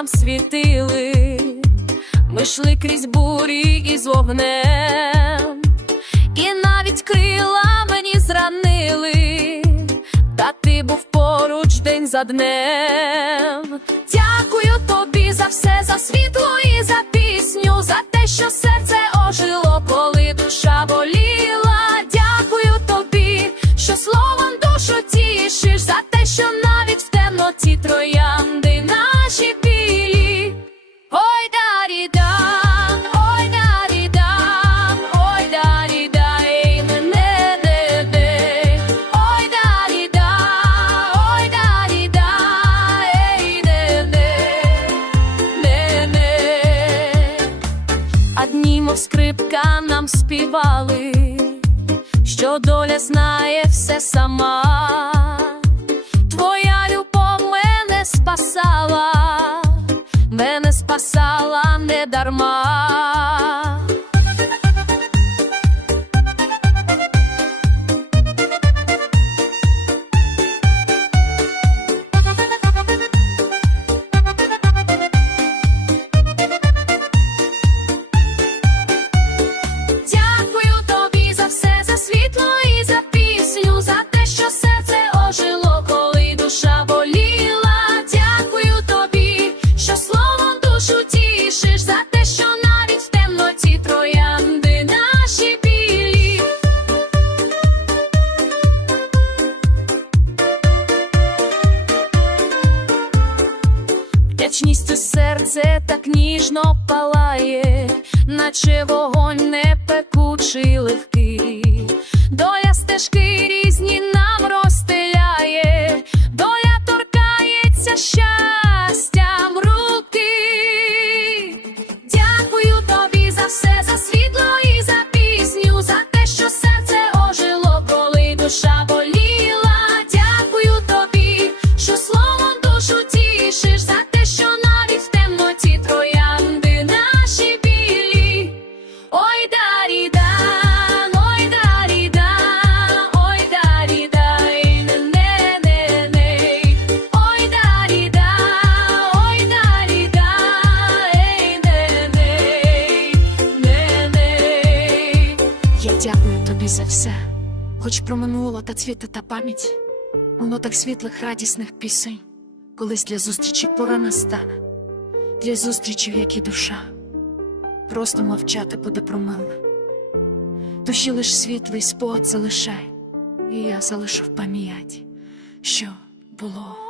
нам світили, ми йшли крізь бурі із вогнем, і навіть крила мені зранили, та ти був поруч день за днем. Дякую тобі за все, за світло і за А дні, мов скрипка, нам співали, що доля знає все сама. Твоя любов мене спасала, мене спасала не дарма. Вдячністю серце так ніжно палає, наче вогонь не пекучий легкий. Дякую тобі за все, хоч проминуло та цвіте та пам'ять, воно так світлих, радісних пісень, колись для зустрічі пора настане, для зустрічі, в якій душа, просто мовчати буде промиле. Душі лиш світлий спогад залишай, і я залишу в пам'яті, що було.